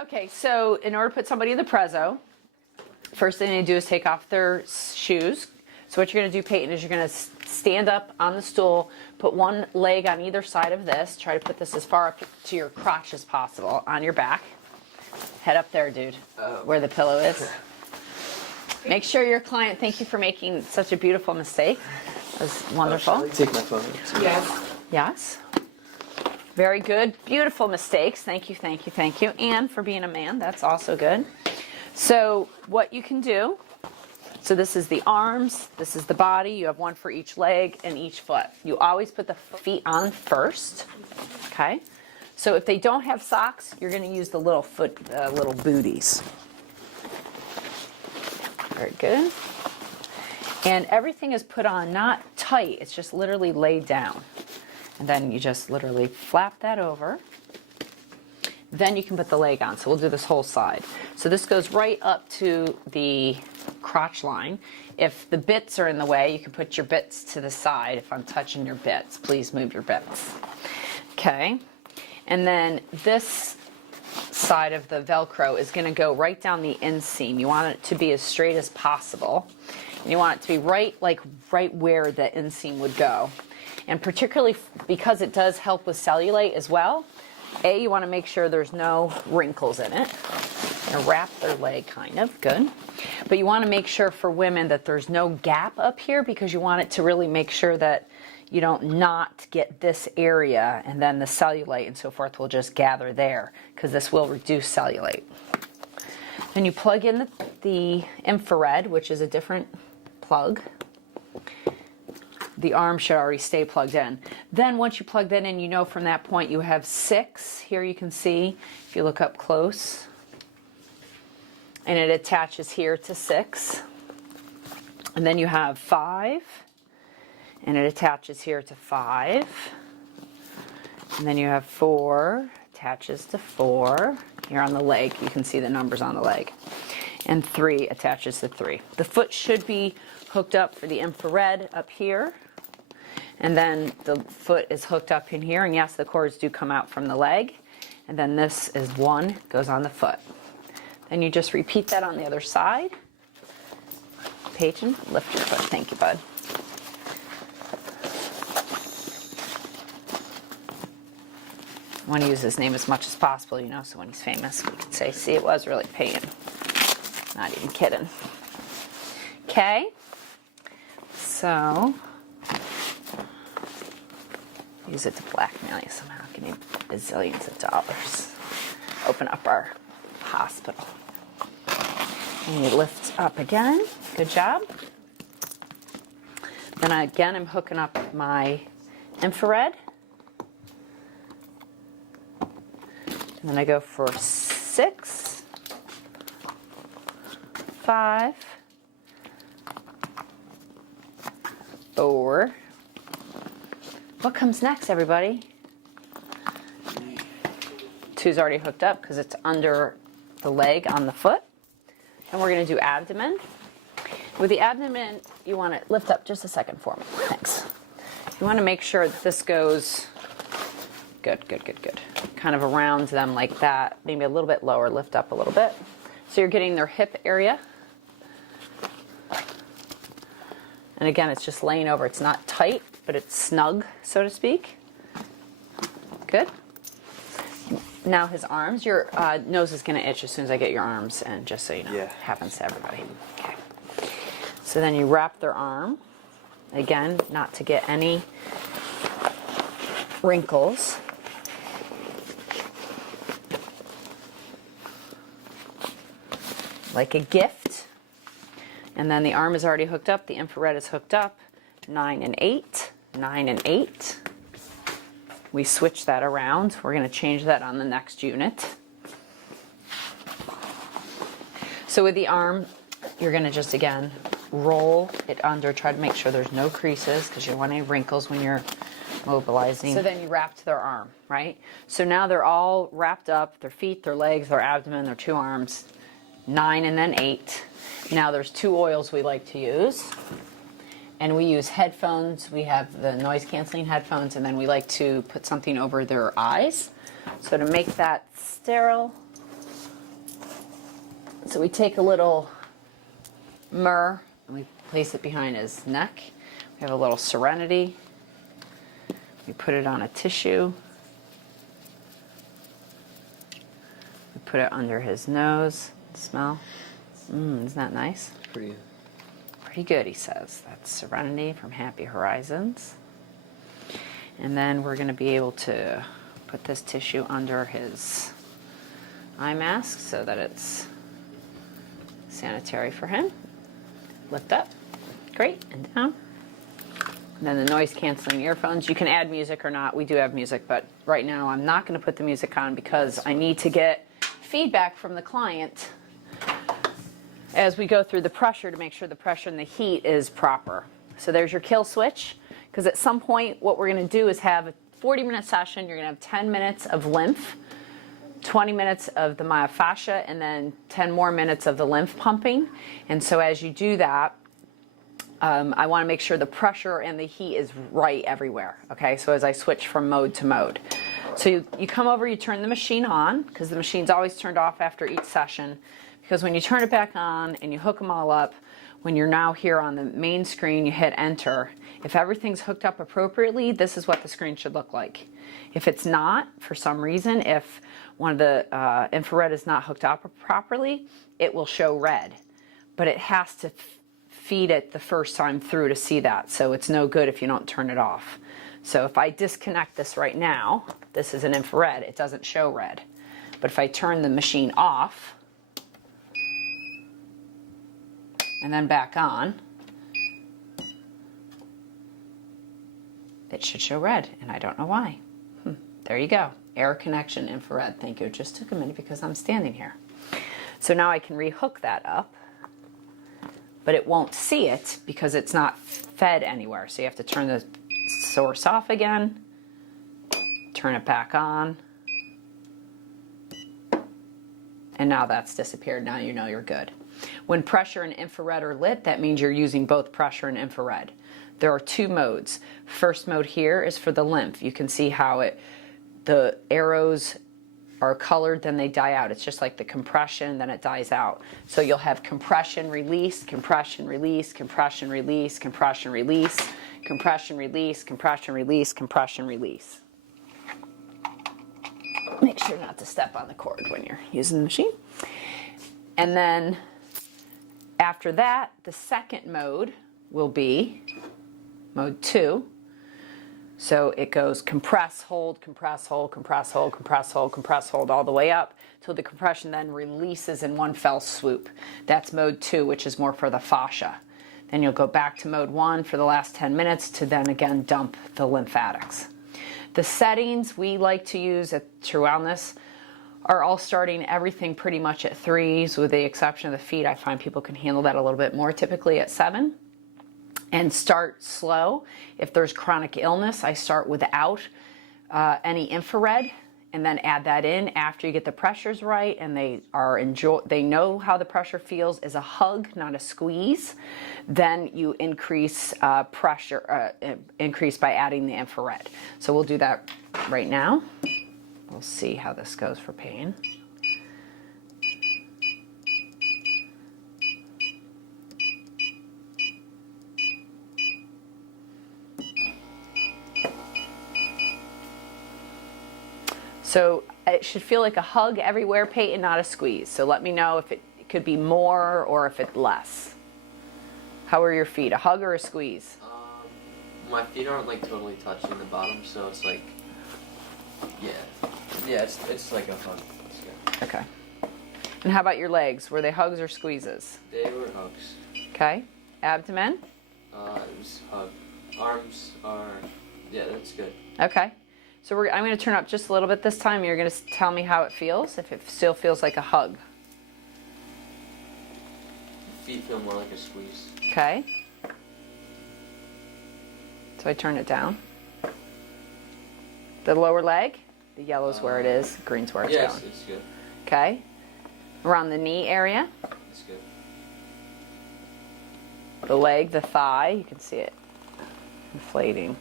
Okay, so in order to put somebody in the Prezzo, first thing they do is take off their shoes. So what you're going to do, Peyton, is you're going to stand up on the stool, put one leg on either side of this. Try to put this as far up to your crotch as possible on your back. Head up there, dude, where the pillow is. Make sure your client, thank you for making such a beautiful mistake. That was wonderful. Shall I take my phone? Yes. Yes. Very good. Beautiful mistakes. Thank you, thank you, thank you. And for being a man, that's also good. So what you can do, so this is the arms, this is the body. You have one for each leg and each foot. You always put the feet on first, okay? So if they don't have socks, you're going to use the little little booties. Very good. And everything is put on not tight, it's just literally laid down. And then you just literally flap that over. Then you can put the leg on. So we'll do this whole side. So this goes right up to the crotch line. If the bits are in the way, you can put your bits to the side. If I'm touching your bits, please move your bits. Okay. And then this side of the Velcro is going to go right down the inseam. You want it to be as straight as possible. And you want it to be right where the inseam would go. And particularly because it does help with cellulite as well, you want to make sure there's no wrinkles in it. And wrap their leg kind of, good. But you want to make sure for women that there's no gap up here because you want it to really make sure that you don't not get this area and then the cellulite and so forth will just gather there because this will reduce cellulite. Then you plug in the infrared, which is a different plug. The arm should already stay plugged in. Then once you plug that in, you know from that point you have 6. Here you can see, if you look up close. And it attaches here to 6. And then you have 5. And it attaches here to 5. And then you have 4, attaches to 4. Here on the leg, you can see the numbers on the leg. And 3 attaches to 3. The foot should be hooked up for the infrared up here. And then the foot is hooked up in here. And yes, the cords do come out from the leg. And then this is 1, goes on the foot. Then you just repeat that on the other side. Peyton, lift your foot. Thank you, bud. I want to use his name as much as possible, you know, so when he's famous, we can say, see, it was really Peyton. Not even kidding. Okay. So, use it to blackmail you somehow. Give me bazillions of dollars. Open up our hospital. And you lift up again. Good job. Then again, I'm hooking up my infrared. And then I go for 6, 5, 4. What comes next, everybody? 2's already hooked up because it's under the leg on the foot. And we're going to do abdomen. With the abdomen, you want to lift up just a second for me. Thanks. You want to make sure that this goes good, good, good, good. Kind of around them like that. Maybe a little bit lower, lift up a little bit. So you're getting their hip area. And again, it's just laying over. It's not tight, but it's snug, so to speak. Good. Now his arms, your nose is going to itch as soon as I get your arms in, just so you know. It happens to everybody. Okay. So then you wrap their arm. Again, not to get any wrinkles. Like a gift. And then the arm is already hooked up. The infrared is hooked up. 9 and 8. 9 and 8. We switch that around. We're going to change that on the next unit. So with the arm, you're going to just, again, roll it under. Try to make sure there's no creases because you don't want any wrinkles when you're mobilizing. So then you wrapped their arm, right? So now they're all wrapped up. Their feet, their legs, their abdomen, their 2 arms. 9 and then 8. Now there's 2 oils we like to use. And we use headphones. We have the noise canceling headphones, and then we like to put something over their eyes. So to make that sterile, So we take a little myrrh and we place it behind his neck. We have a little serenity. We put it on a tissue. We put it under his nose. Smell. Isn't that nice? Pretty. Pretty good, he says. That's Serenity from Happy Horizons. And then we're going to be able to put this tissue under his eye mask so that it's sanitary for him. Lift up. Great. And down. And then the noise canceling earphones. You can add music or not. We do have music, but right now I'm not going to put the music on because I need to get feedback from the client as we go through the pressure to make sure the pressure and the heat is proper. So there's your kill switch, because at some point what we're going to do is have a 40-minute session. You're going to have 10 minutes of lymph, 20 minutes of the myofascia, and then 10 more minutes of the lymph pumping. And so as you do that, I want to make sure the pressure and the heat is right everywhere. Okay, so as I switch from mode to mode. So you come over, you turn the machine on, because the machine's always turned off after each session. Because when you turn it back on and you hook them all up, when you're now here on the main screen, you hit enter. If everything's hooked up appropriately, this is what the screen should look like. If it's not, for some reason, if one of the infrared is not hooked up properly, it will show red. But it has to feed it the first time through to see that. So it's no good if you don't turn it off. So if I disconnect this right now, this is an infrared, it doesn't show red. But if I turn the machine off, and then back on, it should show red, and I don't know why. There you go. Air connection infrared. Thank you. It just took a minute because I'm standing here. So now I can rehook that up, but it won't see it because it's not fed anywhere. So you have to turn the source off again, turn it back on, and now that's disappeared. Now you know you're good. When pressure and infrared are lit, that means you're using both pressure and infrared. There are two modes. First mode here is for the lymph. You can see how the arrows are colored, then they die out. It's just like the compression, then it dies out. So you'll have compression, release, compression, release, compression, release, compression, release, compression, release, compression, release, compression, release. Make sure not to step on the cord when you're using the machine. And then after that, the second mode will be mode 2. So it goes compress, hold, compress, hold, compress, hold, compress, hold, compress, hold, all the way up till the compression then releases in one fell swoop. That's mode 2, which is more for the fascia. Then you'll go back to mode 1 for the last 10 minutes to then again dump the lymphatics. The settings we like to use at True Wellness are all starting everything pretty much at 3s, with the exception of the feet. I find people can handle that a little bit more, typically at 7. And start slow. If there's chronic illness, I start without any infrared and then add that in after you get the pressures right, and they know how the pressure feels is a hug, not a squeeze. Then you increase pressure, increase by adding the infrared. So we'll do that right now. We'll see how this goes for pain. So it should feel like a hug everywhere, Peyton, not a squeeze. So let me know if it could be more or if it's less. How are your feet? A hug or a squeeze? My feet aren't like totally touching the bottom, so it's like, yeah, it's like a hug. It's good. Okay. And how about your legs? Were they hugs or squeezes? They were hugs. Okay. Abdomen? It was hug. Arms are, yeah, that's good. Okay. So I'm going to turn up just a little bit this time. You're going to tell me how it feels, if it still feels like a hug. Feet feel more like a squeeze. Okay. So I turn it down. The lower leg? The yellow's where it is, green's where it's going. Yes, it's good. Okay. Around the knee area? It's good. The leg, the thigh, you can see it inflating.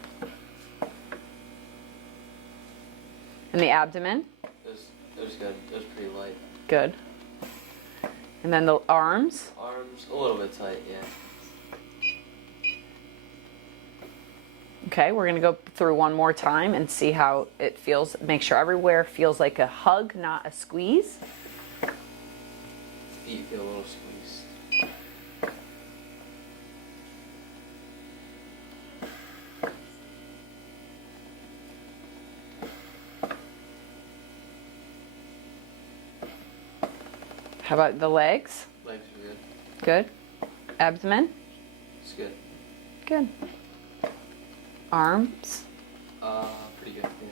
And the abdomen? It was good. It was pretty light. Good. And then the arms. Arms a little bit tight, yeah. Okay, we're going to go through one more time and see how it feels. Make sure everywhere feels like a hug, not a squeeze. Feet feel a little squeezed. How about the legs? Legs are good. Good. Abdomen? It's good. Good. Arms? Pretty good, yeah.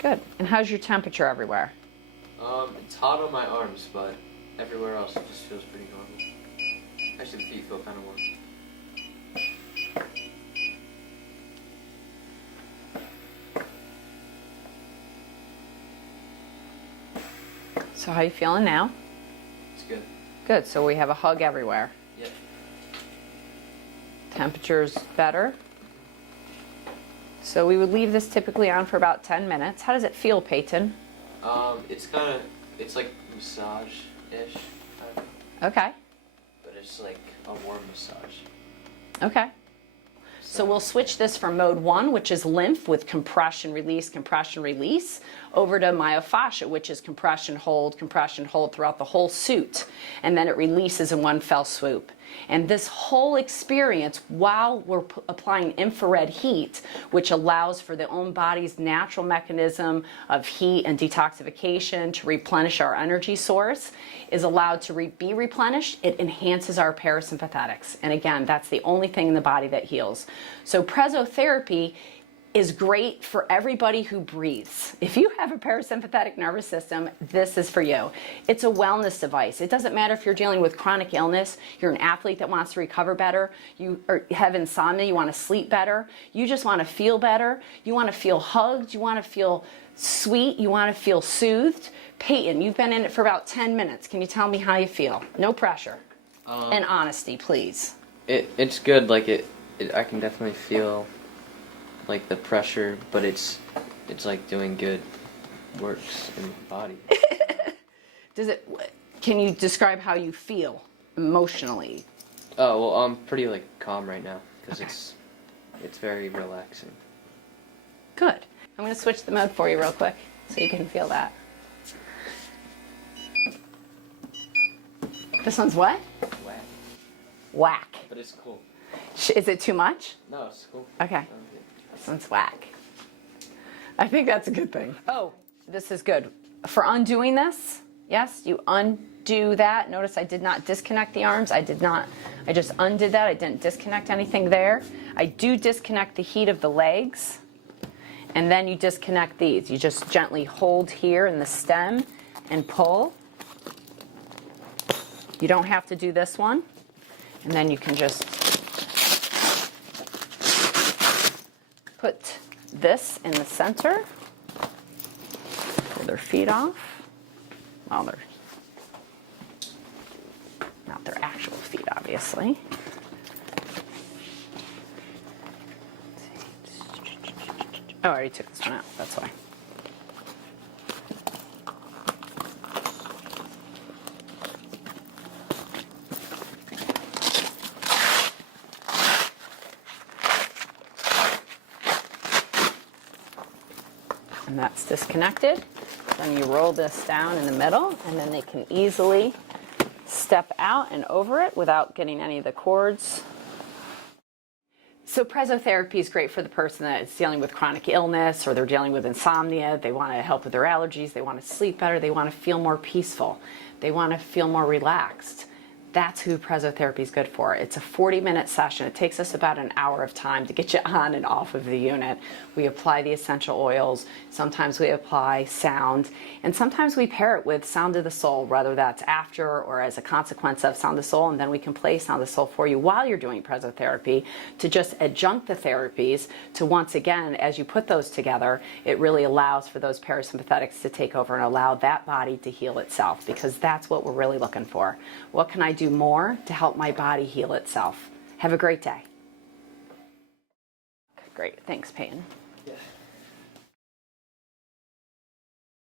Good. And how's your temperature everywhere? It's hot on my arms, but everywhere else it just feels pretty normal. Actually, the feet feel kind of warm. So how you feeling now? It's good. Good. So we have a hug everywhere. Yep. Temperature's better. So we would leave this typically on for about 10 minutes. How does it feel, Peyton? It's like massage-ish, kind of. Okay. But it's like a warm massage. Okay. So we'll switch this from mode 1, which is lymph with compression, release, over to myofascia, which is compression, hold throughout the whole suit. And then it releases in one fell swoop. And this whole experience, while we're applying infrared heat, which allows for the own body's natural mechanism of heat and detoxification to replenish our energy source, is allowed to be replenished. It enhances our parasympathetics. And again, that's the only thing in the body that heals. So Pressotherapy is great for everybody who breathes. If you have a parasympathetic nervous system, this is for you. It's a wellness device. It doesn't matter if you're dealing with chronic illness, you're an athlete that wants to recover better, you have insomnia, you want to sleep better, you just want to feel better, you want to feel hugged, you want to feel sweet, you want to feel soothed. Peyton, you've been in it for about 10 minutes. Can you tell me how you feel? No pressure. And honesty, please. It's good. Like I can definitely feel like the pressure, but it's like doing good works in the body. Can you describe how you feel emotionally? Oh, well, I'm pretty like calm right now because it's very relaxing. Good. I'm going to switch the mode for you real quick so you can feel that. This one's what? Whack. Whack. But it's cool. Is it too much? No, it's cool. Okay. This one's whack. I think that's a good thing. Oh, this is good. For undoing this, yes, you undo that. Notice I did not disconnect the arms. I just undid that. I didn't disconnect anything there. I do disconnect the heat of the legs. And then you disconnect these. You just gently hold here in the stem and pull. You don't have to do this one. And then you can just put this in the center. Pull their feet off. Well, they're not their actual feet, obviously. Oh, I already took this one out. That's why. And that's disconnected. Then you roll this down in the middle, and then they can easily step out and over it without getting any of the cords. So Pressotherapy is great for the person that is dealing with chronic illness, or they're dealing with insomnia. They want to help with their allergies. They want to sleep better. They want to feel more peaceful. They want to feel more relaxed. That's who Pressotherapy is good for. It's a 40-minute session. It takes us about an hour of time to get you on and off of the unit. We apply the essential oils. Sometimes we apply sound. And sometimes we pair it with Sound of the Soul, whether that's after or as a consequence of Sound of the Soul. And then we can play Sound of the Soul for you while you're doing Pressotherapy to just adjunct the therapies to, once again, as you put those together, it really allows for those parasympathetics to take over and allow that body to heal itself, because that's what we're really looking for. What can I do more to help my body heal itself? Have a great day. Great. Thanks, Peyton.